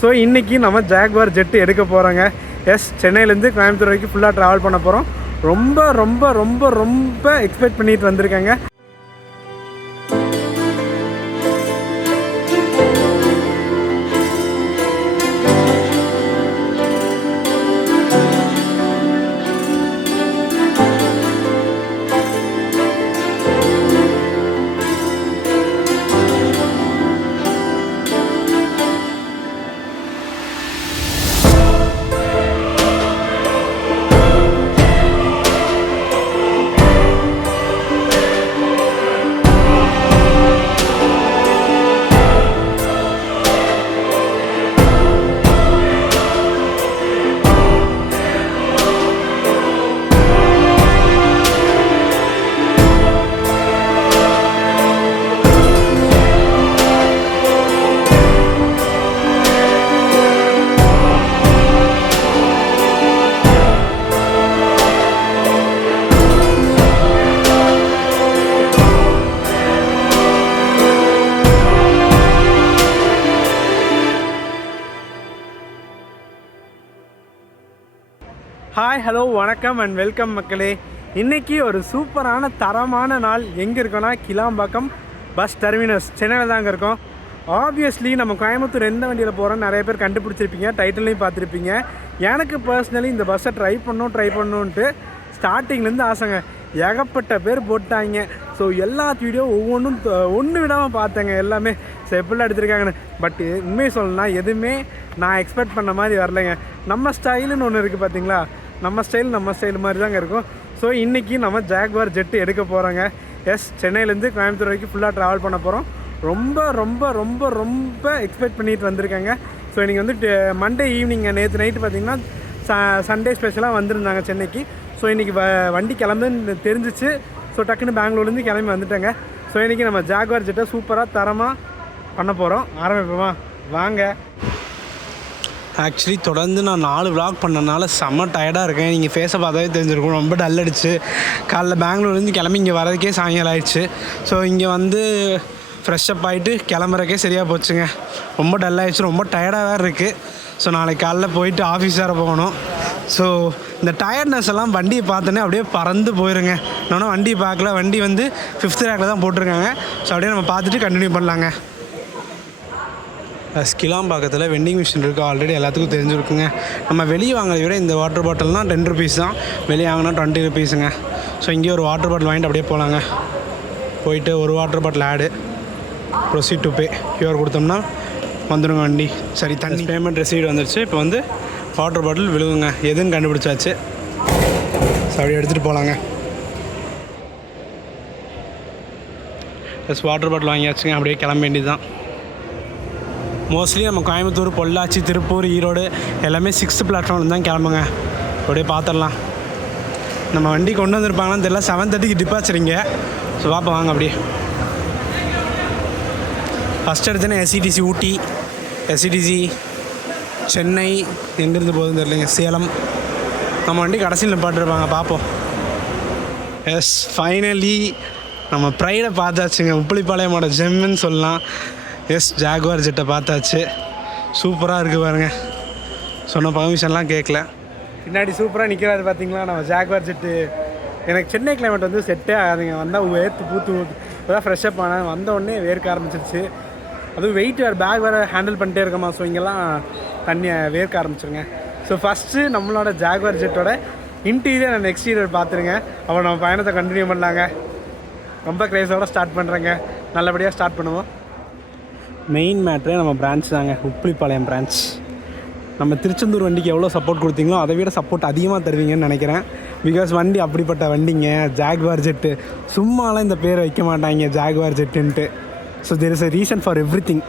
So இன்றைக்கி நம்ம Jaguar jet எடுக்க போகிறோங்க. எஸ், சென்னையிலேருந்து கோயம்புத்தூர் வரைக்கும் ஃபுல்லாக ட்ராவல் பண்ண போகிறோம். ரொம்ப ரொம்ப ரொம்ப ரொம்ப எக்ஸ்பெக்ட் பண்ணிட்டு வந்திருக்கேங்க. ஹாய், ஹலோ, வணக்கம் அண்ட் வெல்கம் மக்களே. இன்றைக்கி ஒரு சூப்பரான தரமான நாள். எங்கே இருக்கோன்னா கிளாம்பாக்கம் பஸ் டெர்மினஸ், சென்னையில் தாங்க இருக்கோம். ஆப்வியஸ்லி நம்ம கோயம்புத்தூர் எந்த வண்டியில் போகிறோம் நிறைய பேர் கண்டுபிடிச்சிருப்பீங்க, டைட்டில்லையும் பார்த்துருப்பீங்க. எனக்கு பர்சனலி இந்த பஸ்ஸை ட்ரை பண்ணணுன்ட்டு ஸ்டார்டிங்லேருந்து ஆசைங்க. ஏகப்பட்ட பேர் போட்டாங்க. ஸோ எல்லா வீடியோ ஒன்று விடாமல் பார்த்தேங்க எல்லாமே. ஸோ எப்படிலாம் எடுத்திருக்காங்கன்னு. பட் உண்மையை சொல்லணும்னா எதுவுமே நான் எக்ஸ்பெக்ட் பண்ண மாதிரி வரலைங்க. நம்ம ஸ்டைலுன்னு ஒன்று இருக்குது பார்த்தீங்களா, நம்ம ஸ்டைல் மாதிரி தாங்க இருக்கும். ஸோ இன்றைக்கி நம்ம ஜாக்வார் ஜெட்டு எடுக்க போகிறோங்க. எஸ், சென்னையிலேருந்து கோயம்புத்தூர் வரைக்கும் ஃபுல்லாக ட்ராவல் பண்ண போகிறோம். ரொம்ப ரொம்ப ரொம்ப ரொம்ப எக்ஸ்பெக்ட் பண்ணிட்டு வந்திருக்காங்க. ஸோ இன்றைக்கி வந்து மண்டே ஈவினிங்க, நேற்று நைட்டு பார்த்திங்கன்னா சண்டே ஸ்பெஷலாக வந்திருந்தாங்க சென்னைக்கு. ஸோ இன்றைக்கி வண்டி கிளம்புன்னு தெரிஞ்சிச்சு. ஸோ டக்குன்னு பெங்களூர்லேருந்து கிளம்பி வந்துட்டேங்க. ஸோ இன்றைக்கி நம்ம ஜாக்வார் ஜெட்டை சூப்பராக தரமாக பண்ண போகிறோம். ஆரம்பிப்போமா வாங்க. ஆக்சுவலி தொடர்ந்து நான் 4 விளாக் பண்ணனால செம்ம டயர்டாக இருக்கேன். நீங்கள் ஃபேஸை பார்த்தாவே தெரிஞ்சிருக்கும். ரொம்ப டல் அடிச்சு காலைல பெங்களூர்லேருந்து கிளம்பி இங்கே வரதுக்கே சாயங்காலம் ஆயிடுச்சு. ஸோ இங்கே வந்து ஃப்ரெஷ்ஷப் ஆகிட்டு கிளம்புறக்கே சரியாக போச்சுங்க. ரொம்ப டல் ஆகிடுச்சு, ரொம்ப டயர்டாக வேறு இருக்குது. ஸோ நாளைக்கு காலைல போயிட்டு ஆஃபீஸ் வேறு போகணும். ஸோ இந்த டயர்ட்னஸ் எல்லாம் வண்டியை பார்த்தோன்னே அப்படியே பறந்து போயிருங்க. நான் வண்டியை பார்க்கல, வண்டி வந்து 5th ரேக்கில் தான் போட்டிருக்காங்க. ஸோ அப்படியே நம்ம பார்த்துட்டு கண்டினியூ பண்ணலாங்க. கிளாம்பாக்கத்தில் வெண்டிங் மிஷின் இருக்குது, ஆல்ரெடி எல்லாத்துக்கும் தெரிஞ்சிருக்குங்க. நம்ம வெளியே வாங்குறத விட இந்த வாட்டர் பாட்டில்னால் 10 rupees தான், வெளியே வாங்கினா 20 rupeesங்க. ஸோ இங்கே ஒரு வாட்டர் பாட்டில் வாங்கிட்டு அப்படியே போகலாங்க. போயிட்டு ஒரு வாட்டர் பாட்டில் ஆடு, ப்ரொசீட் டு பே, கியூஆர் கொடுத்தோம்னா வந்துடுங்க வண்டி. சரி, தண்ணி பேமெண்ட் ரெசீட் வந்துடுச்சு. இப்போ வந்து வாட்டர் பாட்டில் விழுவுங்க, எதுன்னு கண்டுபிடிச்சாச்சு. ஸோ அப்படியே எடுத்துகிட்டு போகலாங்க. ப்ளஸ் வாட்டர் பாட்டில் வாங்கியாச்சுங்க, அப்படியே கிளம்ப வேண்டியது தான். மோஸ்ட்லி நம்ம கோயம்புத்தூர், பொள்ளாச்சி, திருப்பூர், ஈரோடு எல்லாமே 6th பிளாட்ஃபார்ம் தான் கிளம்புங்க. அப்படியே பார்த்துடலாம். நம்ம வண்டி கொண்டு வந்திருப்பாங்கன்னு தெரியல. 7:30க்கு டிபார்ச்சரிங்க. ஸோ பார்ப்போம் வாங்க. அப்படியே ஃபஸ்ட் எடுத்தோன்னா எஸ்இடிசி ஊட்டி, எஸ்இடிசி சென்னை, எங்கேருந்து போகுதுன்னு தெரியலைங்க, சேலம். நம்ம வண்டி கடைசியில் நிப்பாட்டிருப்பாங்க, பார்ப்போம். எஸ், ஃபைனலி நம்ம ப்ரைடை பார்த்தாச்சுங்க. உப்பளிப்பாளையமோட ஜெம்முன்னு சொல்லலாம். எஸ், ஜாக்வார் ஜெட்டை பார்த்தாச்சு. சூப்பராக இருக்குது பாருங்க. சொன்ன பர்மிஷன்லாம் கேட்கல. பின்னாடி சூப்பராக நிற்கிறாரு பார்த்தீங்களா நம்ம ஜாக்வார் ஜெட்டு. எனக்கு சென்னை கிளைமேட் வந்து செட்டே ஆகாதுங்க. வந்தால் வேர்த்து இப்போதான் ஃப்ரெஷ்ஷப் ஆனேன். வந்தோடனே வேர்க்க ஆரம்பிச்சிருச்சு. அதுவும் வெயிட் வேறு, பேக் வேறு ஹேண்டில் பண்ணிட்டே இருக்கோமா. ஸோ இங்கெல்லாம் தண்ணியை வேர்க்க ஆரம்பிச்சிருங்க. ஸோ ஃபஸ்ட்டு நம்மளோட ஜாக்வார் ஜெட்டோட இன்டீரியர் அண்ட் எக்ஸ்டீரியர் பார்த்துருங்க. அப்போ நம்ம பயணத்தை கண்டினியூ பண்ணலாங்க. ரொம்ப க்ரேஸோடு ஸ்டார்ட் பண்ணுறேங்க. நல்லபடியாக ஸ்டார்ட் பண்ணுவோம். மெயின் மேட்ரே நம்ம பிரான்ச் தாங்க, உப்பளிப்பாளையம் பிரான்ச். நம்ம திருச்செந்தூர் வண்டிக்கு எவ்வளோ சப்போர்ட் கொடுத்தீங்களோ அதை விட சப்போர்ட் அதிகமாக தருவீங்கன்னு நினைக்கிறேன். பிகாஸ் வண்டி அப்படிப்பட்ட வண்டிங்க, ஜாக்வார் ஜெட்டு. சும்மாலாம் இந்த பேரை வைக்க மாட்டாங்க ஜாக்வார் ஜெட்டுன்ட்டு. So there is a reason for everything.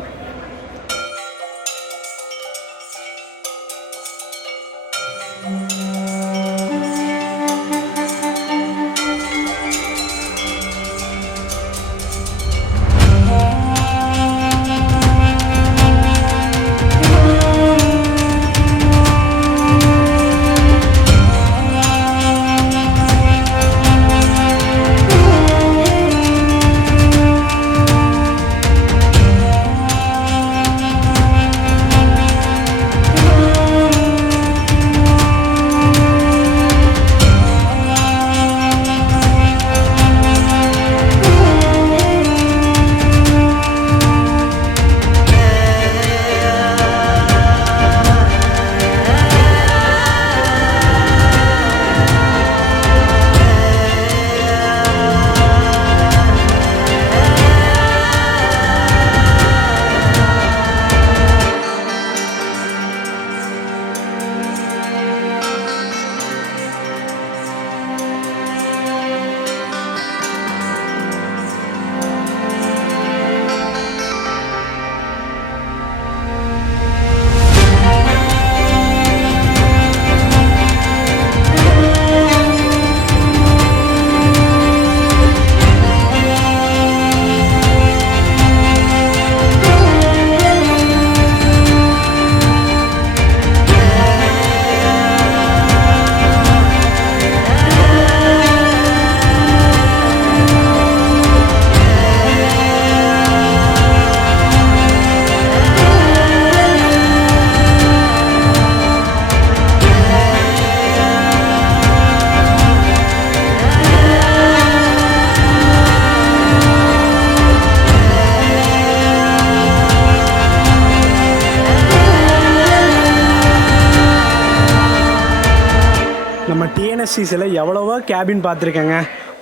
டிஎன்எஸ்சிஸில் எவ்வளவோ கேபின் பார்த்துருக்கேங்க.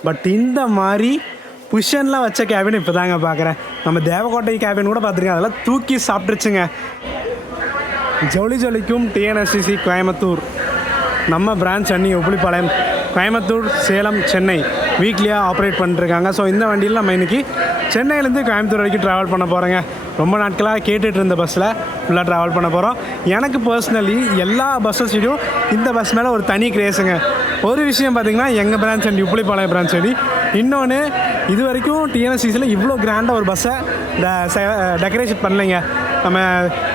பட் இந்த மாதிரி புஷன்லாம் வச்ச கேபின் இப்போ தாங்க பார்க்குறேன். நம்ம தேவக்கோட்டை கேபின் கூட பார்த்துருக்கேன், அதெல்லாம் தூக்கி சாப்பிட்ருச்சுங்க. ஜவுளி ஜொலிக்கும் டிஎன்எஸ்சிசி கோயம்புத்தூர், நம்ம பிரான்ச் அன்னி உப்புளிப்பாளையம், கோயம்புத்தூர், சேலம், சென்னை வீக்லியாக ஆப்ரேட் பண்ணிட்டுருக்காங்க. ஸோ இந்த வண்டியில் நம்ம இன்றைக்கி சென்னையிலேருந்து கோயம்புத்தூர் வரைக்கும் ட்ராவல் பண்ண போகிறோங்க. ரொம்ப நாட்களாக கேட்டுட்டு இருந்த பஸ்ஸில் ஃபுல்லாக ட்ராவல் பண்ண போகிறோம். எனக்கு பர்சனலி எல்லா பஸ்ஸஸையும் இந்த பஸ் மேலே ஒரு தனி கிரேஸுங்க. ஒரு விஷயம் பார்த்திங்கன்னா எங்கள் பிரான்ச் அண்டி உப்புளிப்பாளையம் பிரான்ச் அண்டி, இன்னொன்று இது வரைக்கும் டிஎன்எஸ்சிஸில் இவ்வளோ கிராண்டாக ஒரு பஸ்ஸை டெக்கரேஷன் பண்ணலைங்க. நம்ம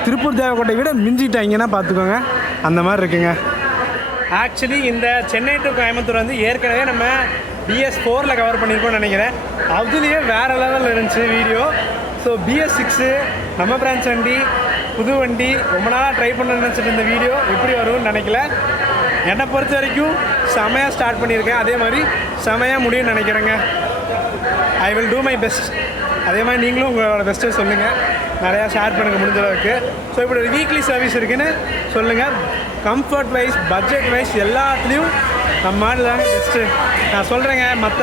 திருப்பூர் தேவக்கோட்டை விட மிஞ்சிட்டாங்கன்னா பார்த்துக்கோங்க, அந்த மாதிரி இருக்குங்க. ஆக்சுவலி இந்த சென்னை டு கோயம்புத்தூர் வந்து ஏற்கனவே நம்ம BS4 கவர் பண்ணியிருக்கோம்னு நினைக்கிறேன். அதுலேயே வேறு லெவலில் இருந்துச்சு வீடியோ. ஸோ BS6 நம்ம பிரான்ச் வண்டி, புது வண்டி, ரொம்ப நாளாக ட்ரை பண்ண நினச்சிட்டு இந்த வீடியோ எப்படி வரும்னு நினைக்கல. என்னை பொறுத்த வரைக்கும் செமையாக ஸ்டார்ட் பண்ணியிருக்கேன், அதே மாதிரி செமையாக முடியும்னு நினைக்கிறேங்க. I will do my best. அதே மாதிரி நீங்களும் உங்களோட பெஸ்ட்டை சொல்லுங்கள், நிறையா ஷேர் பண்ணுங்கள் முடிஞ்ச அளவுக்கு. ஸோ இப்படி ஒரு வீக்லி சர்வீஸ் இருக்குதுன்னு சொல்லுங்கள். கம்ஃபர்ட் வைஸ், பட்ஜெட் வைஸ் எல்லாத்துலேயும் நம்ம மாடல் தாங்க பெஸ்ட்டு. நான் சொல்கிறேங்க, மற்ற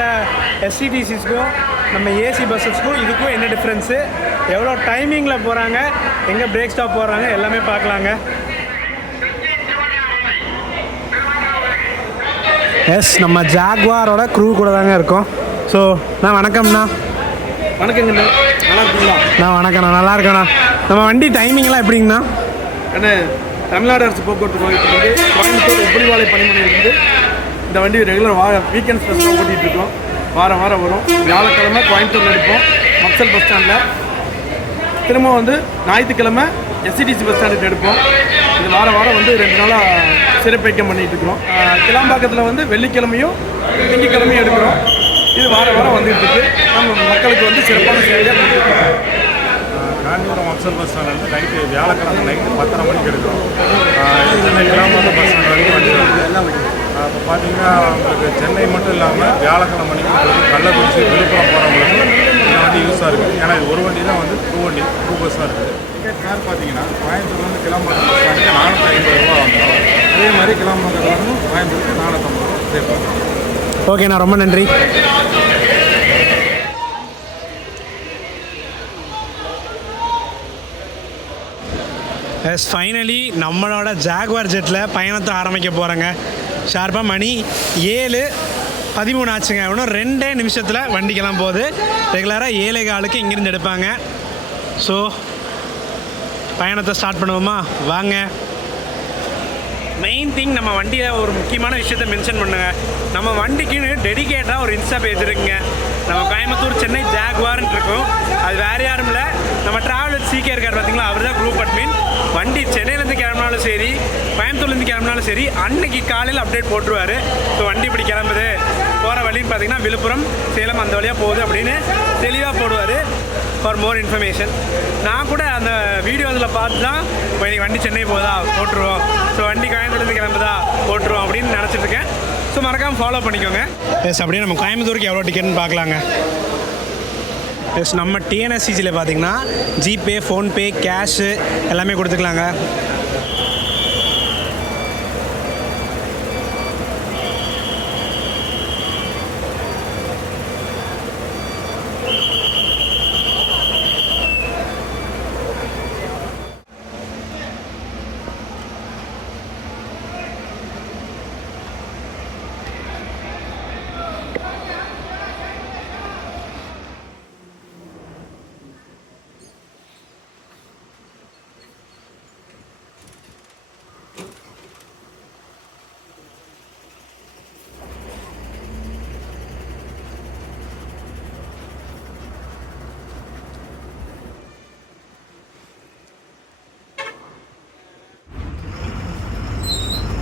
SCTCஸ்க்கும் நம்ம ஏசி பஸ்ஸஸ்க்கும் இதுக்கும் என்ன டிஃப்ரென்ஸு, எவ்வளோ டைமிங்கில் போகிறாங்க, எங்கே பிரேக் ஸ்டாப் போடுறாங்க, எல்லாமே பார்க்கலாங்க. எஸ், நம்ம ஜாக்வாரோட க்ரூ கூட தாங்க இருக்கோம். ஸோ நான் வணக்கம்ண்ணா. வணக்கங்கண்ணா, நல்லா இருக்குங்களா? நான் வணக்கண்ணா, நல்லா இருக்கேண்ணா. நம்ம வண்டி டைமிங்லாம் எப்படிங்கண்ணா? அண்ணே, தமிழ்நாடு அரசு போக்குவரத்து கழகத்துக்கு கோயம்புத்தூர் உப்புளிவாலை பணிமனையிலிருந்து இந்த வண்டி ரெகுலர் வீக்கெண்ட் ஸ்பெஷலாக ஓட்டிகிட்டு இருக்கோம். வாரம் வரும். வியாழக்கிழமை கோயம்புத்தூரில் எடுப்போம் மக்சல் பஸ் ஸ்டாண்டில். திரும்ப வந்து ஞாயிற்றுக்கிழமை SCTC பஸ் ஸ்டாண்டுக்கு எடுப்போம். இது வாரம் வந்து 2 நாளாக சிறப்பைக்கம் பண்ணிகிட்டு இருக்கிறோம். கிளாம்பாக்கத்தில் வந்து வெள்ளிக்கிழமையும் திங்கக்கிழமையும் எடுக்கிறோம். இது வாரம் வந்துட்டு இருக்கு. நம்ம மக்களுக்கு வந்து சிறப்பான சேவையாக கொடுத்துருக்கோம். காஞ்சிபுரம் மக்சல் பஸ் ஸ்டாண்ட்லேருந்து நைட்டு வியாழக்கிழமை நைட்டு 10:30 மணிக்கு எடுக்கிறோம். சென்னை கிளாம்பாக்கம் பஸ் ஸ்டாண்ட் வரைக்கும் வண்டி வருது. இப்போ பார்த்தீங்கன்னா உங்களுக்கு சென்னை மட்டும் இல்லாமல் வியாழக்கிழமை மணிக்கு கள்ளக்குறிச்சி, விழுப்புரம் போகிறவங்களுக்கு இந்த வண்டி யூஸாக இருக்குது. ஏன்னா இது ஒரு வண்டி தான் வந்து ட்ரூ பஸ்ஸாக இருக்குது. டிக்கெட் ஃபேர் பார்த்தீங்கன்னா கோயம்புத்தூர்லேருந்து கிளாம்பாக்கம் பஸ் ஸ்டாண்டுக்கு 450 ரூபா வந்துடும். அதே மாதிரி கிளாம்பாக்கத்துலேருந்து கோயம்புத்தூருக்கு 450 ரூபா சேர்ப்பாங்க. ஓகேண்ணா, ரொம்ப நன்றி. எஸ், ஃபைனலி நம்மளோட ஜாக்வார் ஜெட்டில் பயணத்தை ஆரம்பிக்க போகிறேங்க. ஷார்ப்பாக மணி 7:13 ஆச்சுங்க. இன்னும் 2 நிமிஷத்தில் வண்டிக்கெல்லாம் போகுது. ரெகுலராக 7:15 இங்கேருந்து எடுப்பாங்க. ஸோ பயணத்தை ஸ்டார்ட் பண்ணுவோமா? வாங்க. மெயின் திங், நம்ம வண்டியில் ஒரு முக்கியமான விஷயத்த மென்ஷன் பண்ணுங்க. நம்ம வண்டிக்குன்னு டெடிகேட்டாக ஒரு இன்ஸ்டா பேஜ் இருக்குங்க. நம்ம கோயம்புத்தூர் சென்னை ஜாக்வார்னு இருக்கும். அது வேறு யாரும் இல்லை, நம்ம ட்ராவல் வித் CK இருக்கார் பார்த்தீங்களா, அவர் தான் குரூப் அட்மின். வண்டி சென்னையிலேருந்து கிளம்பினாலும் சரி, கோயம்புத்தூர்லேருந்து கிளம்பினாலும் சரி, அன்னைக்கு காலையில் அப்டேட் போட்டுருவார். ஸோ வண்டி இப்படி கிளம்புது, போகிற வழின்னு பார்த்தீங்கன்னா விழுப்புரம், சேலம் அந்த வழியாக போகுது அப்படின்னு தெளிவாக போடுவார். ஃபார் மோர் இன்ஃபர்மேஷன், நான் கூட அந்த வீடியோ அதில் பார்த்து தான் இன்னைக்கு வண்டி சென்னை போகுதா போட்டுருவோம், ஸோ வண்டி கோயம்புத்தூர்லேருந்து கிளம்புதா போட்டுருவோம் அப்படின்னு நினச்சிட்ருக்கேன். ஸோ மறக்காமல் ஃபாலோ பண்ணிக்கோங்க. எஸ், அப்படியே நம்ம கோயம்புத்தூருக்கு எவ்வளோ டிக்கெட்னு பார்க்கலாங்க. எஸ், நம்ம டிஎன்எஸ்சிசியில் பார்த்தீங்கன்னா ஜிபே, ஃபோன்பே, கேஷு எல்லாமே கொடுத்துக்கலாங்க.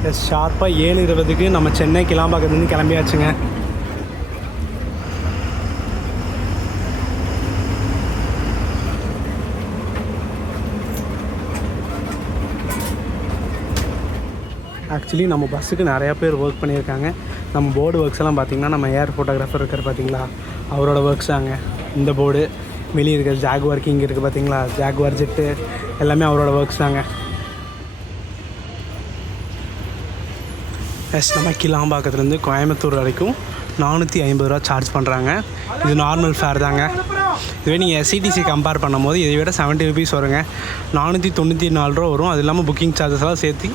எஸ், ஷார்ப்பாக 7:20க்கு நம்ம சென்னை கிளாம்பாக்கத்துலேருந்து கிளம்பியாச்சுங்க. ஆக்சுவலி நம்ம பஸ்ஸுக்கு நிறையா பேர் ஒர்க் பண்ணியிருக்காங்க. நம்ம போர்டு ஒர்க்ஸ் எல்லாம் பார்த்திங்கன்னா நம்ம ஏர் ஃபோட்டோகிராஃபர் இருக்கார் பார்த்தீங்களா, அவரோட ஒர்க்ஸ் தாங்க. இந்த போர்டு வெளியே இருக்கிற ஜாக்வார் கிங் இருக்குது பார்த்தீங்களா, ஜாக்வார் ஜெட்டு எல்லாமே அவரோட ஒர்க்ஸ் தாங்க. ப்ளஸ் நம்ம கிளாம்பாக்கத்துலேருந்து கோயம்புத்தூர் வரைக்கும் 450 ரூபா சார்ஜ் பண்ணுறாங்க. இது நார்மல் ஃபேர் தாங்க. இதுவே நீங்கள் எஸ்சிடிசி கம்பேர் பண்ணும்போது இதை விட 70 ருபீஸ் வருங்க. 494 ரூபா வரும். அது இல்லாமல் புக்கிங் சார்ஜஸ் எல்லாம் சேர்த்து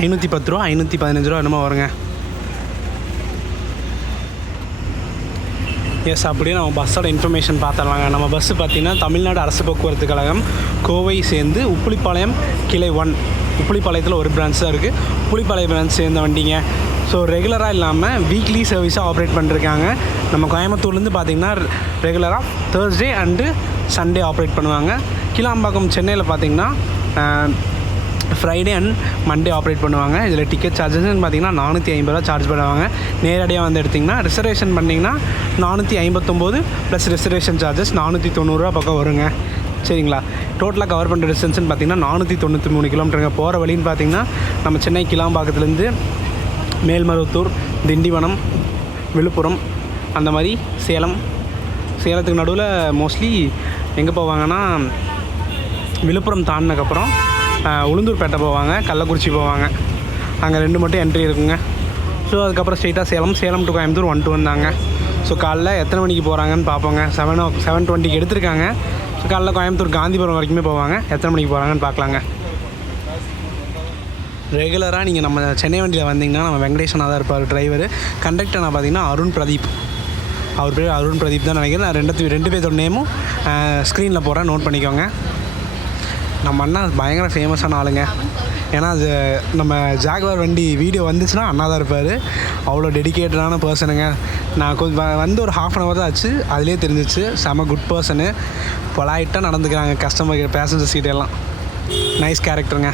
510 ரூபா 515 ரூபா என்னமோ வருங்க. எஸ், அப்படியே நம்ம பஸ்ஸோட இன்ஃபர்மேஷன் பார்த்துடலாங்க. நம்ம பஸ்ஸு பார்த்திங்கன்னா தமிழ்நாடு அரசு போக்குவரத்து கழகம் கோவை சேர்ந்து உப்புளிப்பாளையம் கிளை 1, உப்புளிப்பாளையத்தில் ஒரு பிரான்ச் தான் இருக்குது. உப்புளிப்பாளையம் பிரான்ச் சேர்ந்த வண்டிங்க. ஸோ ரெகுலராக இல்லாமல் வீக்லி சர்வீஸாக ஆப்ரேட் பண்ணிருக்காங்க. நம்ம கோயம்புத்தூர்லேருந்து பார்த்திங்கன்னா ரெகுலராக தேர்ஸ்டே அண்டு சண்டே ஆப்ரேட் பண்ணுவாங்க. கிளாம்பாக்கம் சென்னையில் பார்த்திங்கன்னா ஃப்ரைடே அண்ட் மண்டே ஆப்ரேட் பண்ணுவாங்க. இதில் டிக்கெட் சார்ஜஸ்ன்னு பார்த்திங்கன்னா 450 ரூபா சார்ஜ் பண்ணுவாங்க. நேரடியாக வந்து எடுத்திங்கன்னா ரிசர்வேஷன் பண்ணிங்கன்னா 459 ப்ளஸ் ரிசர்வேஷன் சார்ஜஸ் 490 ரூபா பக்கம் வருங்க. சரிங்களா? டோட்டலாக கவர் பண்ணுற டிஸ்டன்ஸ்னு பார்த்திங்கன்னா 493 கிலோமீட்டருங்க. போகிற வழின்னு பார்த்திங்கன்னா நம்ம சென்னை கிளாம்பாக்கத்துலேருந்து மேல்மருவத்தூர், திண்டிவனம், விழுப்புரம், அந்த மாதிரி சேலத்துக்கு நடுவில் மோஸ்ட்லி எங்கே போவாங்கன்னா விழுப்புரம் தாண்டினதுக்கப்புறம் உளுந்தூர்பேட்டை போவாங்க, கள்ளக்குறிச்சி போவாங்க. அங்கே 2 மட்டும் என்ட்ரி இருக்குங்க. ஸோ அதுக்கப்புறம் ஸ்ட்ரெயிட்டாக சேலம் டு கோயம்புத்தூர் 1 to 1 தாங்க. ஸோ காலைல எத்தனை மணிக்கு போகிறாங்கன்னு பார்ப்போங்க. 7:20 எடுத்திருக்காங்க. ஸோ காலைல கோயம்புத்தூர் காந்திபுரம் வரைக்குமே போவாங்க. எத்தனை மணிக்கு போகிறாங்கன்னு பார்க்கலாங்க. ரெகுலராக நீங்கள் நம்ம சென்னை வண்டியில் வந்தீங்கன்னா நம்ம வெங்கடேஷனாக தான் இருப்பார் டிரைவர். கண்டக்டர் நான் பார்த்தீங்கன்னா அருண் பிரதீப், அவர் பேர் அருண் பிரதீப் தான் நினைக்கிறேன். நான் ரெண்டு பேர்த்தோட நேமும் ஸ்க்ரீனில் போகிறேன், நோட் பண்ணிக்கோங்க. நம்ம அண்ணா பயங்கர ஃபேமஸான ஆளுங்க. ஏன்னா அது நம்ம ஜாகுவார் வண்டி வீடியோ வந்துச்சுன்னா அண்ணா தான் இருப்பார். அவ்வளோ டெடிக்கேட்டடான பர்சனுங்க. நான் கொஞ்சம் வந்து ஒரு 1/2 hour தான் ஆச்சு, அதிலே தெரிஞ்சிச்சு. செம குட் பர்சனு, பொலைட்டாக நடந்துக்கிறாங்க கஸ்டமர் பேசஞ்சர் சீட்டெல்லாம். நைஸ் கேரக்டருங்க.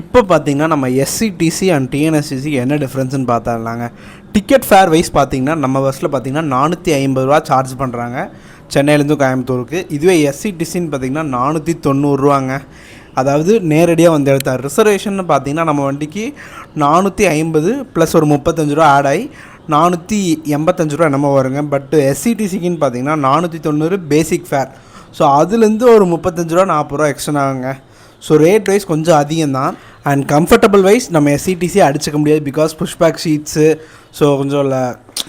இப்போ பார்த்திங்கன்னா நம்ம எஸ்சிடிசி அண்ட் டிஎன்எஸ்சிசி என்ன டிஃப்ரென்ஸ்னு பார்த்துடலாங்க. டிக்கெட் ஃபேர் வைஸ் பார்த்திங்கன்னா நம்ம பஸ்ஸில் பார்த்திங்கன்னா 450 ரூபா சார்ஜ் பண்ணுறாங்க சென்னையிலேருந்து கோயம்புத்தூருக்கு. இதுவே எஸ்சிடிசின்னு பார்த்திங்கன்னா 490 ரூபாங்க. அதாவது நேரடியாக வந்து எடுத்தார். ரிசர்வேஷன் பார்த்திங்கன்னா நம்ம வண்டிக்கு 450 ப்ளஸ் ஒரு 35 ரூபா ஆட் ஆகி 485 ரூபா என்னமோ வருங்க. பட் எஸ்சிடிசிக்குன்னு பார்த்திங்கன்னா 490 பேசிக் ஃபேர். ஸோ அதுலேருந்து ஒரு 35 ரூபா 40 ரூபா எக்ஸ்ட்ரா ஆகுங்க. ஸோ ரேட் வைஸ் கொஞ்சம் அதிகம் தான். அண்ட் கம்ஃபர்டபுள் வைஸ் நம்ம எஸ்சிடிசி அடிச்சிக்க முடியாது, பிகாஸ் புஷ்பேக் ஷீட்ஸு ஸோ கொஞ்சம்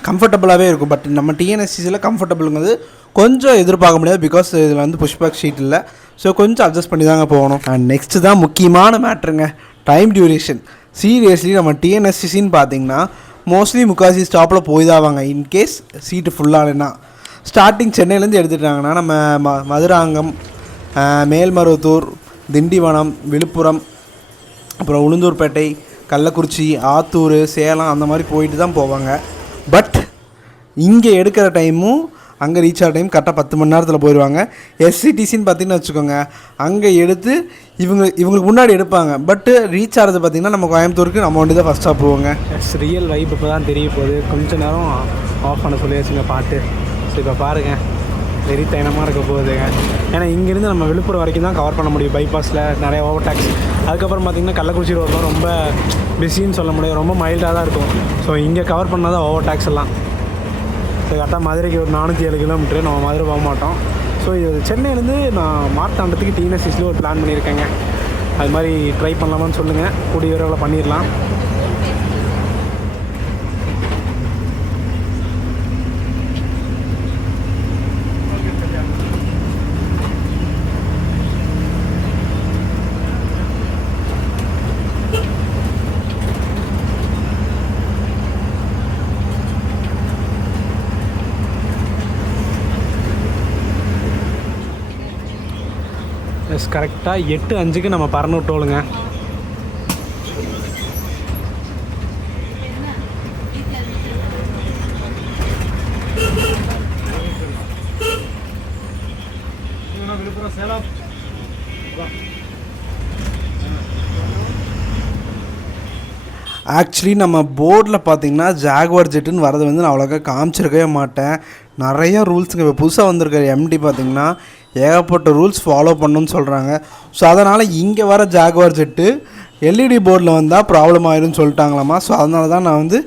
கம்ஃபர்டபுளாகவே இருக்கும். பட் நம்ம டிஎன்எஸ்சிசியில் கம்ஃபர்டபுளுங்கிறது கொஞ்சம் எதிர்பார்க்க முடியாது, பிகாஸ் இதில் வந்து புஷ்பேக் ஷீட் இல்லை. ஸோ கொஞ்சம் அட்ஜஸ்ட் பண்ணி தாங்க போகணும். அண்ட் நெக்ஸ்ட்டு தான் முக்கியமான மேட்ருங்க, டைம் டியூரேஷன். சீரியஸ்லி நம்ம டிஎன்எஸ்சிசின்னு பார்த்திங்கன்னா மோஸ்ட்லி முக்காசி ஸ்டாப்பில் போய் தான் வாங்க. இன்கேஸ் சீட்டு ஃபுல்லாகலைன்னா ஸ்டார்டிங் சென்னையிலேருந்து எடுத்துட்டாங்கன்னா நம்ம மதுராங்கம், மேல்மருவத்தூர், திண்டிவனம், விழுப்புரம், அப்புறம் உளுந்தூர்பேட்டை, கள்ளக்குறிச்சி, ஆத்தூர், சேலம் அந்த மாதிரி போயிட்டு தான் போவாங்க. பட் இங்கே எடுக்கிற டைமும் அங்கே ரீச் ஆகிற டைம் கரெக்டாக 10 மணி நேரத்தில் போயிடுவாங்க. எஸ்சிடிசின்னு பார்த்திங்கன்னா வச்சுக்கோங்க, அங்கே எடுத்து இவங்களுக்கு முன்னாடி எடுப்பாங்க. பட்டு ரீச் ஆகிறது பார்த்திங்கன்னா நம்ம கோயம்புத்தூருக்கு நம்ம வண்டி தான் ஃபஸ்ட்டாக போவோங்க. ரியல் வைப் இப்போ தான் தெரிய போகுது. கொஞ்சம் நேரம் ஆஃப் பண்ண சொல்லியாச்சுங்க பாட்டு. ஸோ இப்போ பாருங்கள், வெறித்தனமாக இருக்க போகுதுங்க. ஏன்னா இங்கேருந்து நம்ம விழுப்புரம் வரைக்கும் தான் கவர் பண்ண முடியும். பைபாஸில் நிறைய ஓவர் டேக்ஸ். அதுக்கப்புறம் பார்த்திங்கன்னா கள்ளக்குறிச்சி ரோட்லாம் ரொம்ப பிஸின்னு சொல்ல முடியாது, ரொம்ப மைல்டாக தான் இருக்கும். ஸோ இங்கே கவர் பண்ணால் தான் ஓவர் டேக்ஸ் எல்லாம். ஸோ கரெக்டாக மதுரைக்கு ஒரு 407 கிலோமீட்டரு, நம்ம மதுரை போக மாட்டோம். ஸோ இது சென்னையிலேருந்து நான் மார்த்தாண்டத்துக்கு டிஎன்எஸ்சிசியில் ஒரு பிளான் பண்ணியிருக்கேங்க. அது மாதிரி ட்ரை பண்ணலாமான்னு சொல்லுங்கள், கூடிய விரைவில் பண்ணிடலாம். எஸ், கரெக்டாக 8:05 நம்ம பறந்துட்டோளுங்க. விழுப்புரம் சேலம் ஆக்சுவலி நம்ம போர்டில் பார்த்திங்கன்னா ஜாகுவார் ஜெட்டுன்னு வரது வந்து நான் அவ்வளோக்கா காமிச்சிருக்கவே மாட்டேன். நிறைய ரூல்ஸுங்க. இப்போ புதுசாக வந்திருக்கிற எம்டி பார்த்திங்கன்னா ஏகப்பட்ட ரூல்ஸ் ஃபாலோ பண்ணணும்னு சொல்கிறாங்க. ஸோ அதனால் இங்கே வர ஜாகுவார் ஜெட்டு எல்இடி போர்டில் வந்தால் ப்ராப்ளம் ஆயிரும்னு சொல்லிட்டாங்களாமா. ஸோ அதனால தான் நான் வந்து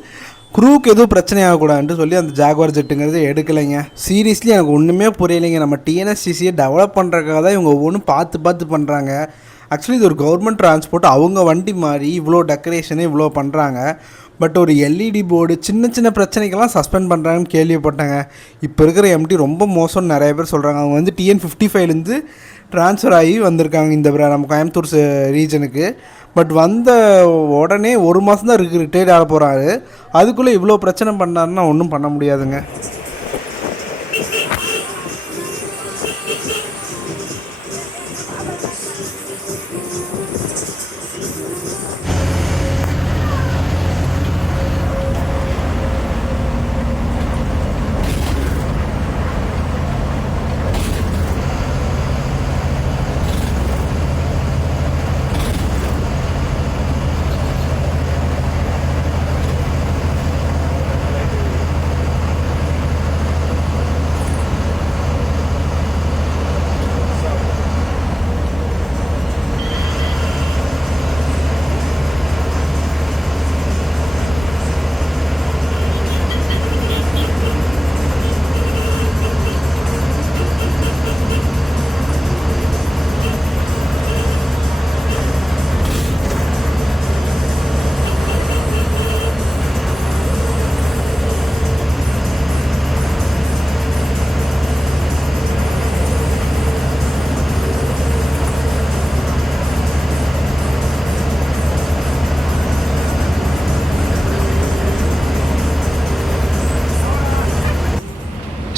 க்ரூக்கு எதுவும் பிரச்சனை ஆகக்கூடாதுன்ட்டு சொல்லி அந்த ஜாகுவார் ஜெட்டுங்கிறது எடுக்கலைங்க. சீரியஸ்லி எனக்கு ஒன்றுமே புரியலைங்க. நம்ம டிஎன்எஸ்சிசியை டெவலப் பண்ணுறதுக்காக தான் இவங்க ஒவ்வொன்றும் பார்த்து பண்ணுறாங்க. ஆக்சுவலி இது ஒரு கவர்மெண்ட் டிரான்ஸ்போர்ட், அவங்க வண்டி மாதிரி இவ்வளோ டெக்கரேஷனு இவ்வளோ பண்ணுறாங்க. பட் ஒரு எல்இடி போர்டு சின்ன சின்ன பிரச்சனைக்கெல்லாம் சஸ்பெண்ட் பண்ணுறாங்கன்னு கேள்விப்பட்டாங்க. இப்போ இருக்கிற எம்டி ரொம்ப மோசம்னு நிறைய பேர் சொல்கிறாங்க. அவங்க வந்து TN55லேருந்து ட்ரான்ஸ்ஃபர் ஆகி வந்திருக்காங்க இந்த நம்ம கோயம்புத்தூர் ரீஜனுக்கு. பட் வந்த உடனே 1 மாதம் தான் ரிட்டையர்ட் ஆக போகிறாரு. அதுக்குள்ளே இவ்வளோ பிரச்சனை பண்ணாருன்னா ஒன்றும் பண்ண முடியாதுங்க.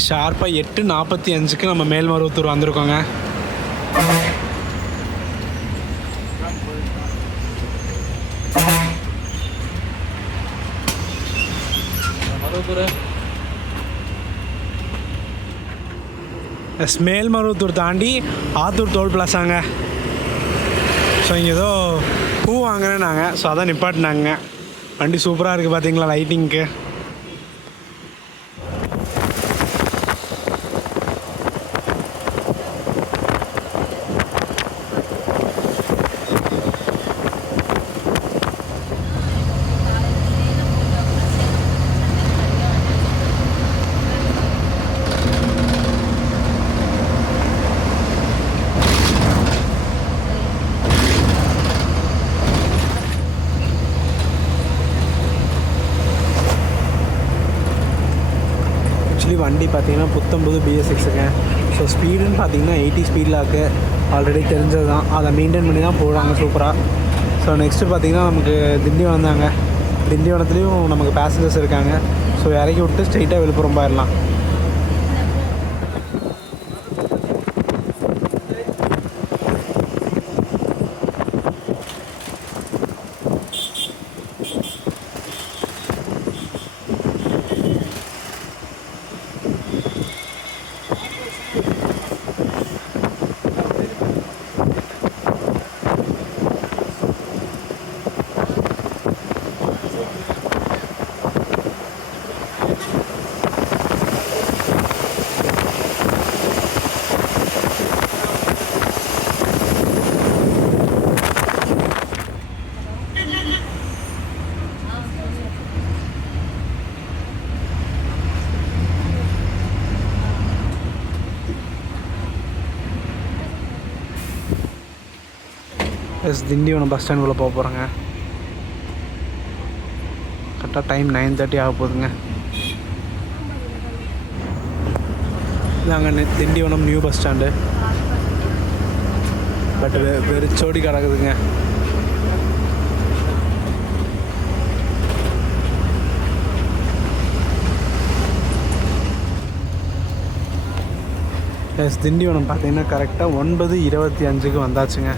ஷார்ப்பாக 8:45க்கு நம்ம மேல்மருவத்தூர் வந்திருக்கோங்க. மேல்மருவத்தூர் தாண்டி ஆத்தூர் டோல் பிளாஸாங்க. ஸோ இங்கே ஏதோ பூ வாங்கினேன் நாங்கள், ஸோ அதான் நிப்பாட்டினாங்க. வண்டி சூப்பராக இருக்குது பார்த்தீங்களா லைட்டிங்க்கு. வண்டி பார்த்தீங்கன்னா புத்தம்புது BS6ங்க. ஸோ ஸ்பீடுன்னு பார்த்தீங்கன்னா 80 ஸ்பீடில் இருக்குது. ஆல்ரெடி தெரிஞ்சது தான், அதை மெயின்டைன் பண்ணி தான் போடுறாங்க சூப்பராக. ஸோ நெக்ஸ்ட்டு பார்த்தீங்கன்னா நமக்கு திண்டிவனம் வந்தாங்க. திண்டிவனத்துலேயும் நமக்கு பேசஞ்சர்ஸ் இருக்காங்க. ஸோ இறக்கி விட்டு ஸ்ட்ரைட்டாக விழுப்புரம் போயிடலாம். திண்டிவனம் பஸ் ஸ்டாண்டுக்குள்ளே போக போகிறேங்க. கரெக்டாக டைம் 9:30 ஆக போகுதுங்க. இதாங்க Tindivanam new bus stand. But வெறிச்சோடி கிடக்குதுங்க. திண்டிவனம் பார்த்தீங்கன்னா கரெக்டாக 9:25க்கு வந்தாச்சுங்க.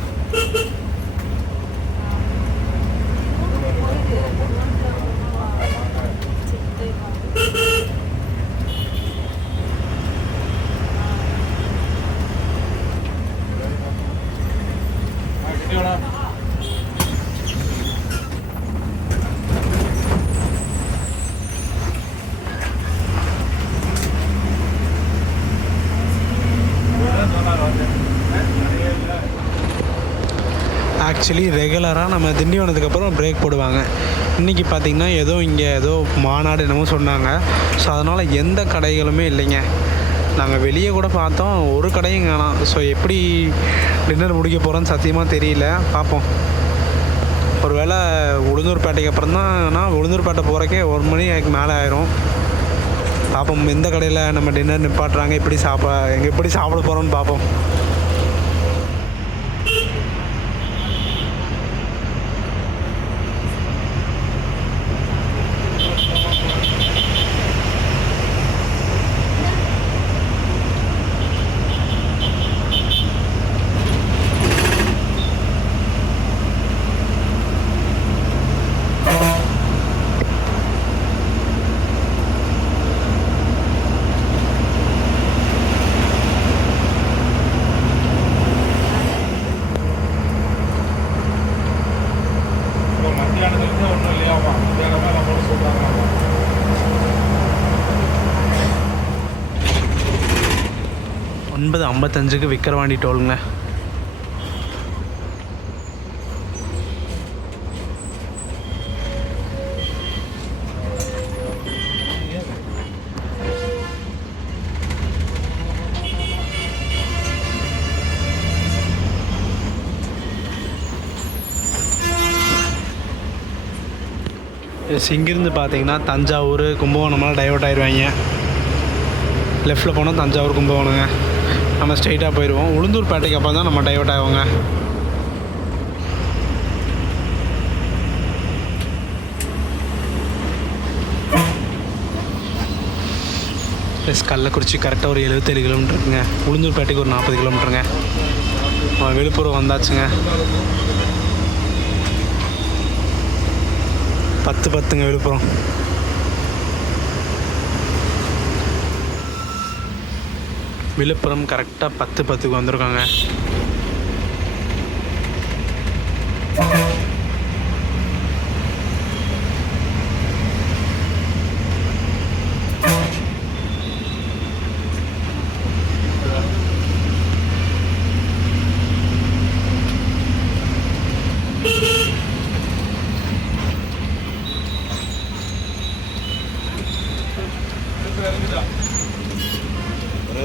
ஆக்சுவலி ரெகுலராக நம்ம திண்டிவனத்துக்கு அப்புறம் பிரேக் போடுவாங்க. இன்றைக்கி பார்த்திங்கன்னா ஏதோ இங்கே ஏதோ மாநாடு என்னமோ சொன்னாங்க. ஸோ அதனால் எந்த கடைகளுமே இல்லைங்க. நாங்கள் வெளியே கூட பார்த்தோம், ஒரு கடையும் காணோம். ஸோ எப்படி டின்னர் முடிக்க போகிறோன்னு சத்தியமாக தெரியல, பார்ப்போம். ஒரு வேளை உளுந்தூர்பேட்டைக்கு அப்புறம் தான், உளுந்தூர்பேட்டை போகிறக்கே 1 மணிக்கு மேலே ஆயிரும். பார்ப்போம் எந்த கடையில் நம்ம டின்னர் நிப்பாட்டுறாங்க, எப்படி சாப்பிட போகிறோம்னு பார்ப்போம். மத்தியானத்துலேருந்து ஒன்றும் இல்லையாமா, மத்தியானமாக நம்ம கூட சொல்கிறாங்க. 9:55 விக்கிரவாண்டி டோலுங்க. இங்கிருந்து பார்த்தீங்கன்னா தஞ்சாவூர், கும்பகோணம்லாம் டைவர்ட் ஆயிடுவாங்க. லெஃப்ட்டில் போனால் தஞ்சாவூர், கும்பகோணங்க. நம்ம ஸ்ட்ரைட்டாக போயிடுவோம். உளுந்தூர்பேட்டைக்கு அப்புறம் தான் நம்ம டைவர்ட் ஆகுவோங்க. கள்ளக்குறிச்சி கரெக்டாக ஒரு 77 கிலோமீட்டருக்குங்க. உளுந்தூர்பேட்டைக்கு ஒரு 40 கிலோமீட்டருங்க. விழுப்புரம் வந்தாச்சுங்க. 10:10 விழுப்புரம். விழுப்புரம் கரெக்டாக 10:10 வந்திருக்காங்க.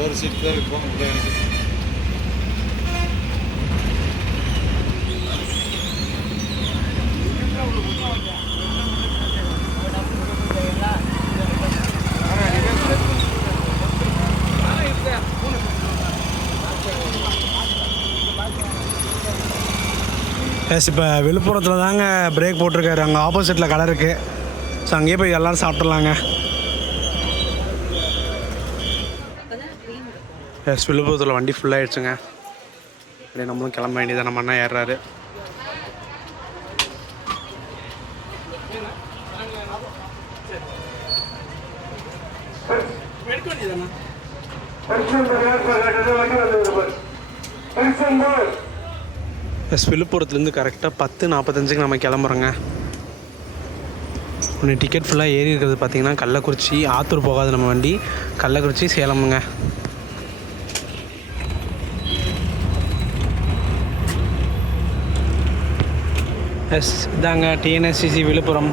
ஒரு சீட் தான் இருக்கும். இப்போ விழுப்புரத்தில் தாங்க பிரேக் போட்டிருக்காரு. அங்கே ஆப்போசிட்டில் கடை இருக்குது. ஸோ அங்கேயே போய் எல்லோரும் சாப்பிட்றலாங்க. விழுப்புரத்தில் வண்டி ஃபுல்லாகிடுச்சுங்க. அப்படியே நம்மளும் கிளம்ப வேண்டியதான். நம்ம அண்ணா ஏறுறாரு. விழுப்புரத்துலேருந்து கரெக்டாக 10:45 நம்ம கிளம்புறோங்க. ஒன்று டிக்கெட் ஃபுல்லாக ஏறி இருக்கிறது பார்த்திங்கன்னா கள்ளக்குறிச்சி, ஆத்தூர் போகாது நம்ம வண்டி. கள்ளக்குறிச்சி, சேலமுங்க. இதாங்க டிஎன்எஸ்சிசி விழுப்புரம்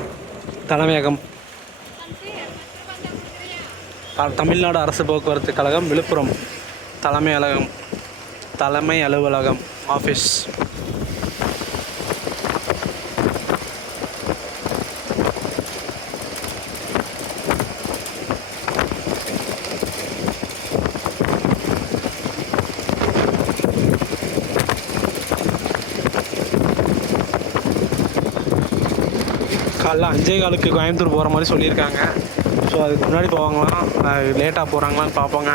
தலைமையகம். தமிழ்நாடு அரசு போக்குவரத்து கழகம் விழுப்புரம் தலைமை அலுவலகம் ஆஃபீஸ். காலைல 5:15 கோயம்புத்தூர் போகிற மாதிரி சொல்லியிருக்காங்க. ஸோ அதுக்கு முன்னாடி போவாங்களாம், லேட்டாக போகிறாங்களான்னு பார்ப்போங்க.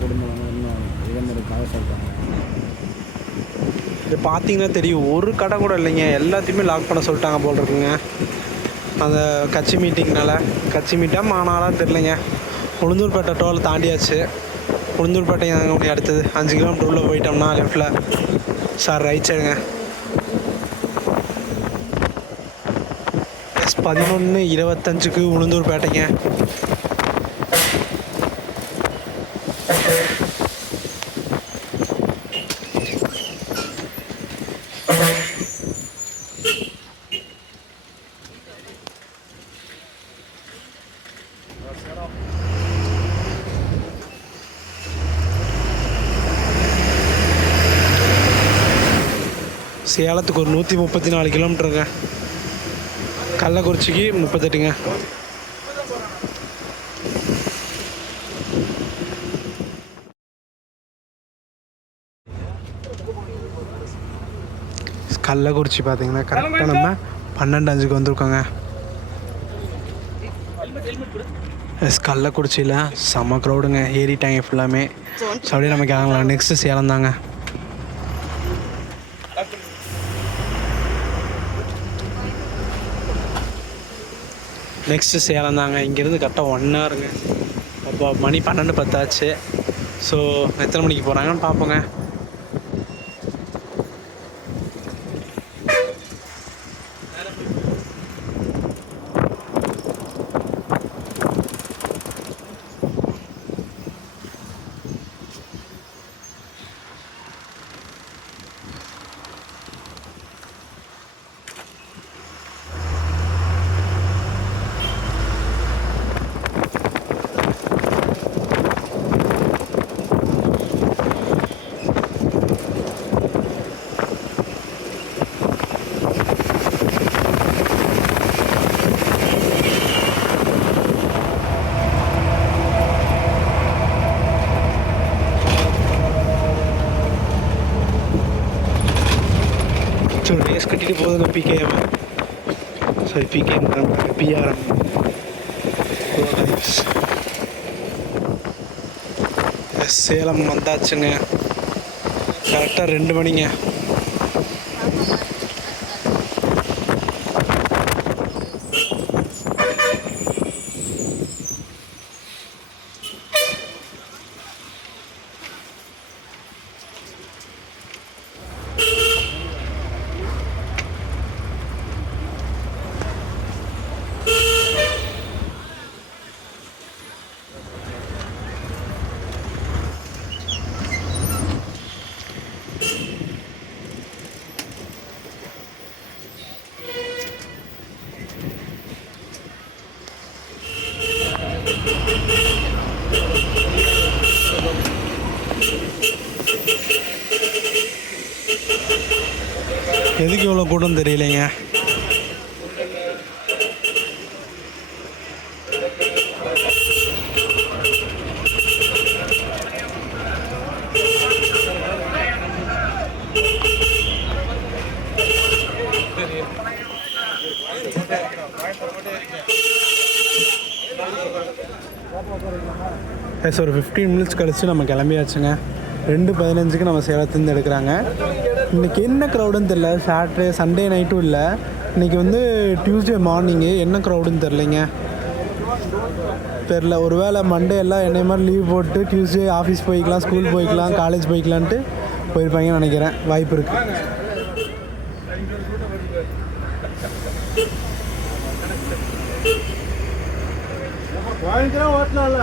குடும்பம் இன்னும் இளைஞருக்காக சொல்கிறாங்க. பார்த்தீங்கன்னா தெரியும், ஒரு கடை கூட இல்லைங்க. எல்லாத்தையுமே லாக் பண்ண சொல்லிட்டாங்க போல் இருக்குங்க. அந்த கட்சி மீட்டிங்னால. கட்சி மீட்டாக மாநாளாக தெரிலங்க. உளுந்தூர்பேட்டை டோல் தாண்டியாச்சு. உளுந்தூர்பேட்டை தாங்க முடியும். அடுத்தது 5 கிலோமீட்டர் உள்ளே போயிட்டோம்னா லெஃப்டில் சார் ரைட் சைடுங்க. எஸ் 11:25க்கு உளுந்தூர்பேட்டைங்க. சேலத்துக்கு ஒரு 134 கிலோமீட்டருங்க. கள்ளக்குறிச்சிக்கு 38ங்க. கள்ளக்குறிச்சி பார்த்தீங்கன்னா கரெக்டாக நம்ம 12:05க்கு வந்திருக்கோங்க. எஸ் கள்ளக்குறிச்சியில் செம்ம க்ரௌடுங்க. ஏறிட்டாங்க ஃபுல்லாமே. ஸோ அப்படியே நமக்கு ஆகலாம். நெக்ஸ்ட்டு சேலம் தாங்க. நெக்ஸ்ட்டு சேலம் தாங்க. இங்கேருந்து கரெக்டாக 1 ஹவருங்க. அப்போ மணி 12:10 ஆச்சு. ஸோ எத்தனை மணிக்கு போகிறாங்கன்னு பார்ப்போங்க. ஸோ ரேஸ் கட்டிட்டு போகுதுங்க PKM. Sorry PKM PRM. Salem வந்தாச்சுங்க. கரெக்டாக 2 மணிங்க. எதுக்கு இவ்வளோ கூட்டம் தெரியலைங்க. எஸ் ஒரு 15 மினிட்ஸ் கழிச்சு நம்ம கிளம்பியாச்சுங்க. 2:15க்கு நம்ம சேலத்துலேருந்து எடுக்கிறாங்க. இன்றைக்கி என்ன க்ரௌடுன்னு தெரில. சாட்டர்டே சண்டே நைட்டும் இல்லை. இன்றைக்கி வந்து டியூஸ்டே மார்னிங்கு. என்ன க்ரௌடுன்னு தெரிலைங்க. தெரில. ஒரு வேளை மண்டே எல்லாம் என்னை மாதிரி லீவ் போட்டு டியூஸ்டே ஆஃபீஸ் போய்க்கலாம், ஸ்கூல் போய்க்கலாம், காலேஜ் போய்க்கலான்ட்டு போயிருப்பாங்கன்னு நினைக்கிறேன். வாய்ப்பு இருக்குது. ஓட்டலாம்ல.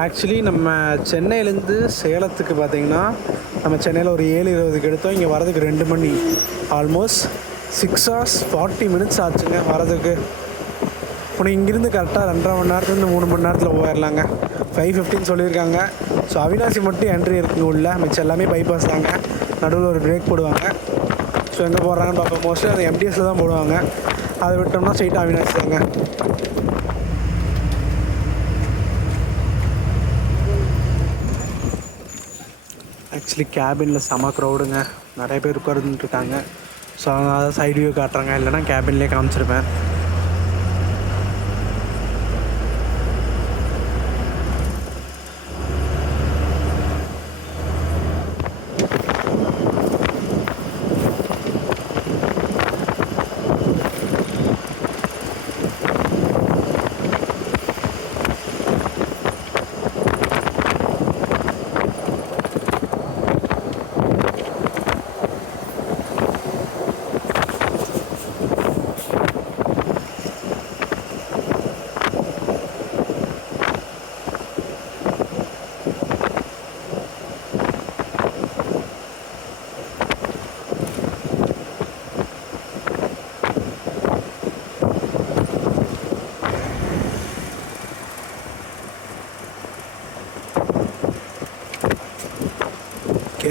ஆக்சுவலி நம்ம சென்னையிலேருந்து சேலத்துக்கு பார்த்திங்கன்னா நம்ம சென்னையில் ஒரு 7:20க்கு எடுத்தோம். இங்கே வரதுக்கு 2 மணி. ஆல்மோஸ்ட் 6 hours 40 minutes ஆச்சுங்க வரதுக்கு. இப்போ இங்கேருந்து கரெக்டாக 2.5 மணி நேரத்துலேருந்து 3 மணி நேரத்தில் போயிடலாங்க. 5:15 சொல்லியிருக்காங்க. ஸோ அவினாசி மட்டும் என்ட்ரி இருக்குங்க உள்ள. மிச்சம் எல்லாமே பைபாஸ் தாங்க. நடுவில் ஒரு பிரேக் போடுவாங்க. ஸோ எங்கே போடுறாங்கன்னு பார்ப்போம். மோஸ்ட்லி அது எம்டிஎஸில் தான் போடுவாங்க. அதை விட்டோம்னா ஸ்ட்ரெயிட்டாக அவினாசி தாங்க. ஆக்சுவலி கேபினில் செம க்ரௌடுங்க. நிறைய பேர் உட்கார்ந்துட்டுருக்காங்க. ஸோ அதனால தான் சைடு வியூ காட்டுறாங்க. இல்லைனா கேபின்லேயே காமிச்சிருப்பேன்.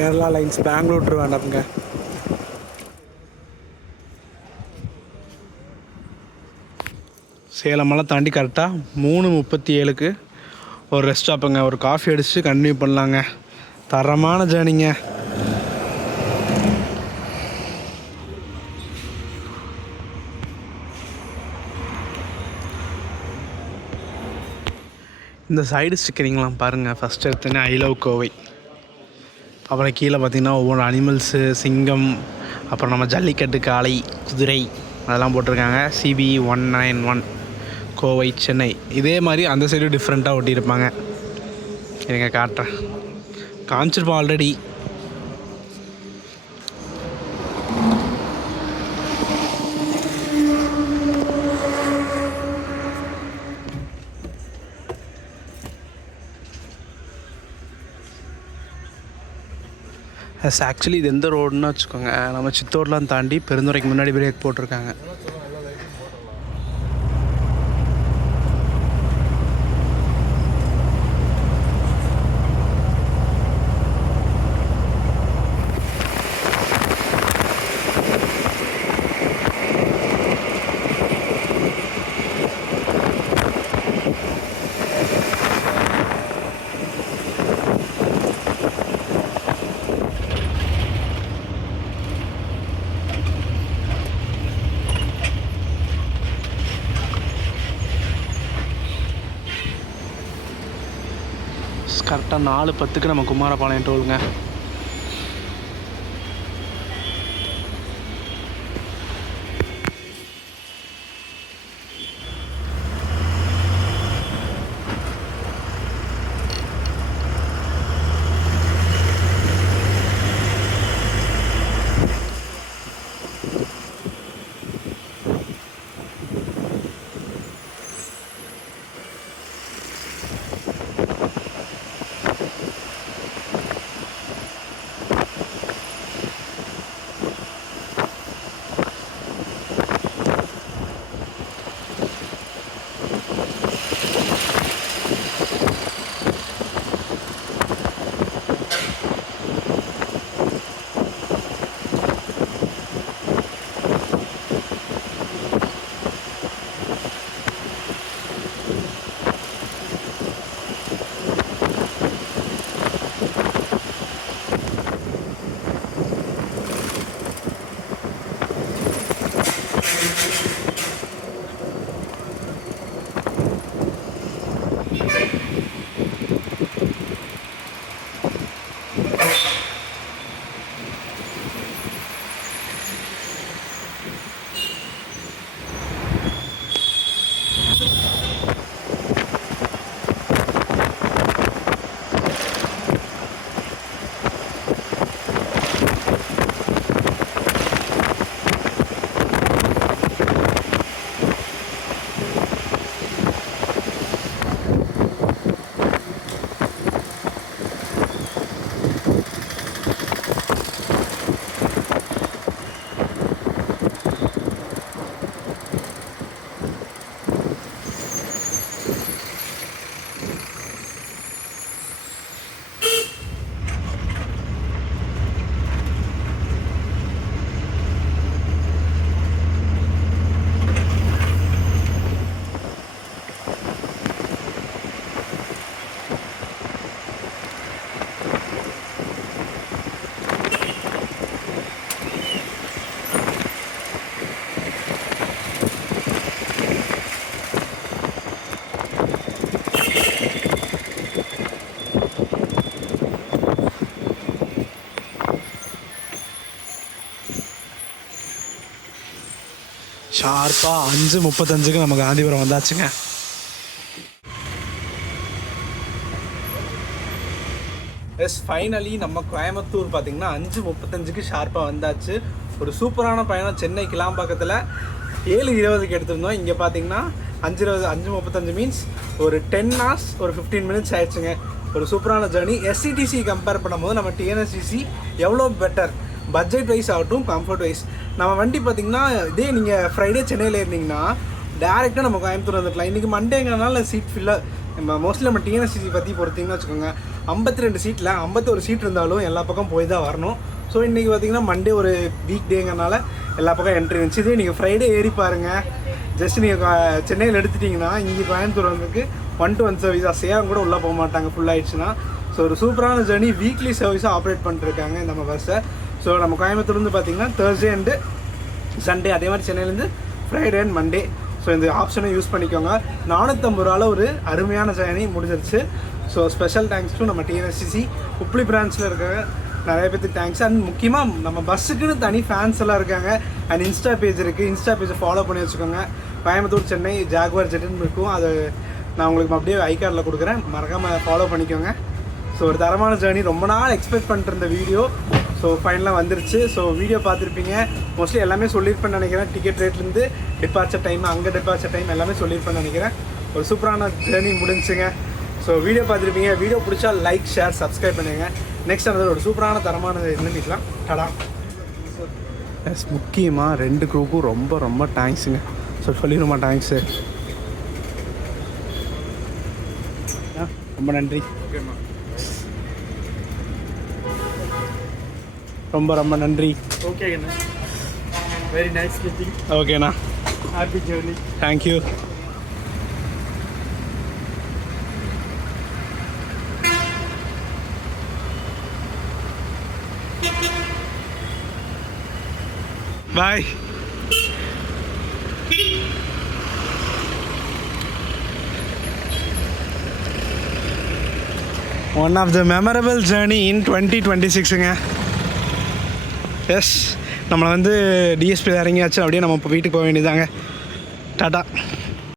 கேரளா லைன்ஸ் பெங்களூர் டு வேண்டாம்ங்க. சேலமெல்லாம் தாண்டி கரெக்டாக 3:37க்கு ஒரு ரெஸ்ட் ஸ்டாப்புங்க. ஒரு காஃபி அடிச்சுட்டு கண்டினியூ பண்ணலாங்க. தரமான ஜேர்னிங்க. இந்த சைடு ஸ்டிக்கரிங்லாம் பாருங்கள். ஃபஸ்ட்டு எடுத்தோன்னே ஐ லவ் கோவை, அப்புறம் கீழே பார்த்திங்கன்னா ஒவ்வொரு அனிமல்ஸு, சிங்கம், அப்புறம் நம்ம ஜல்லிக்கட்டு காளை, குதிரை அதெல்லாம் போட்டிருக்காங்க. CB 191 கோவை சென்னை. இதே மாதிரி அந்த சைடு டிஃப்ரெண்ட்டாக ஒட்டியிருப்பாங்க. இருங்க காட்டுறேன், காமிச்சிருப்போம் ஆல்ரெடி. ஆக்சுவலி இது எந்த ரோடுன்னு வச்சுக்கோங்க, நம்ம சித்தூர்லாம் தாண்டி பெருந்துறைக்கு முன்னாடி பிரேக் போட்டிருக்காங்க. கரெக்டாக 4:10க்கு நம்ம குமாரபாளையம் டோலுங்க. ஷார்ப்பாக 5:35க்கு நம்ம காந்திபுரம் வந்தாச்சுங்க. எஸ், ஃபைனலி நம்ம கோயம்புத்தூர் பார்த்திங்கன்னா 5:35க்கு ஷார்ப்பாக வந்தாச்சு. ஒரு சூப்பரான பயணம். சென்னை கிளாம்பாக்கத்தில் 7:20க்கு எடுத்திருந்தோம். இங்கே பார்த்தீங்கன்னா 5:35 மீன்ஸ் ஒரு 10 hours ஒரு 15 minutes ஆயிடுச்சுங்க. ஒரு சூப்பரான ஜேர்னி. SCTC கம்பேர் பண்ணும்போது நம்ம TNSTC எவ்வளோ பெட்டர், பட்ஜெட் வைஸ் ஆகட்டும், கம்ஃபர்ட் வைஸ். நம்ம வண்டி பார்த்திங்கன்னா இதே நீங்கள் ஃப்ரைடே சென்னையில் இருந்தீங்கன்னா டேரெக்டாக நம்ம கோயம்புத்தூர் வந்துடலாம். இன்றைக்கி மண்டேங்கிறனால சீட் நம்ம மோஸ்ட்லி நம்ம டிஎன்எஸ்சிசி பற்றி பொறுத்திங்கன்னா வச்சுக்கோங்க 52 சீட்டில் 51 சீட் இருந்தாலும் எல்லா பக்கம் போய் தான் வரணும். ஸோ இன்றைக்கி பார்த்திங்கன்னா மண்டே ஒரு வீக் டேங்கிறனால எல்லா பக்கம் என்ட்ரி இருந்துச்சு. இதே நீங்கள் ஃப்ரைடே ஏறி பாருங்கள். ஜஸ்ட் நீங்கள் சென்னையில் எடுத்துட்டிங்கன்னா இங்கே கோயம்புத்தூர் வந்துருக்கு 1 to 1 சர்வீஸாக சேலம் கூட உள்ளே போக மாட்டாங்க ஃபுல் ஆகிடுச்சுன்னா. ஸோ ஒரு சூப்பரான ஜேர்னி வீக்லி சர்வீஸாக ஆப்ரேட் பண்ணிட்டுருக்காங்க நம்ம பஸ்ஸை. ஸோ நம்ம கோயம்புத்தூர்லேருந்து பார்த்திங்கன்னா Thursday அண்டு சண்டே, அதே மாதிரி சென்னையிலேருந்து ஃப்ரைடே அண்ட் மண்டே. ஸோ இந்த ஆப்ஷனை யூஸ் பண்ணிக்கோங்க. 450 ரூபாவில் ஒரு அருமையான ஜேர்னி முடிஞ்சிருச்சு. ஸோ ஸ்பெஷல் தேங்க்ஸ் டு நம்ம டிஎன்எஸ்சிசி உப்ளி பிரான்ச்சில் இருக்க நிறைய பேருக்கு தேங்க்ஸ். அண்ட் முக்கியமாக நம்ம பஸ்ஸுக்குன்னு தனி ஃபேன்ஸ் எல்லாம் இருக்காங்க. அண்ட் இன்ஸ்டா பேஜ் இருக்குது, இன்ஸ்டா பேஜை ஃபாலோ பண்ணி வச்சுக்கோங்க. கோயம்புத்தூர் சென்னை ஜாகுவார் ஜெட்டுன்னு இருக்கும், அது நான் உங்களுக்கு அப்படியே ஐகார்டில் கொடுக்குறேன், மறக்காமல் ஃபாலோ பண்ணிக்கோங்க. ஸோ ஒரு தரமான ஜேர்னி, ரொம்ப நாள் எக்ஸ்பெக்ட் பண்ணிட்டு இருந்த வீடியோ ஸோ ஃபைனலாக வந்துருச்சு. ஸோ வீடியோ பார்த்துருப்பீங்க, மோஸ்ட்லி எல்லாமே சொல்லியிருப்பேன்னு நினைக்கிறேன். டிக்கெட் ரேட்லேருந்து டிபார்ச்சர் டைம், அங்கே டிபார்ச்சர் டைம் எல்லாமே சொல்லியிருப்பேன்னு நினைக்கிறேன். ஒரு சூப்பரான ஜேர்னி முடிஞ்சுங்க. ஸோ வீடியோ பார்த்துருப்பீங்க, வீடியோ பிடிச்சா லைக் ஷேர் சப்ஸ்கிரைப் பண்ணுங்க. நெக்ஸ்ட் அந்த ஒரு சூப்பரான தரமான நினைக்கலாம். டடா. எஸ், முக்கியமாக 2 குரூப்பும் ரொம்ப ரொம்ப தேங்க்ஸுங்க. ஸோ சொல்லிடுமா தேங்க்ஸு, ரொம்ப நன்றி. ஓகேம்மா. ரொம்ப ரொம்ப நன்றி. ஓகேங்கண்ணா, வெரி நைஸ் மீட்டிங். ஓகேண்ணா, happy journey. Thank you. Bye. One of the memorable journey in 2026ங்க. எஸ், நம்மளை வந்து டிஎஸ்பி இறங்கியாச்சு, அப்படியே நம்ம இப்போ வீட்டுக்கு போக வேண்டியதாங்க. டாட்டா.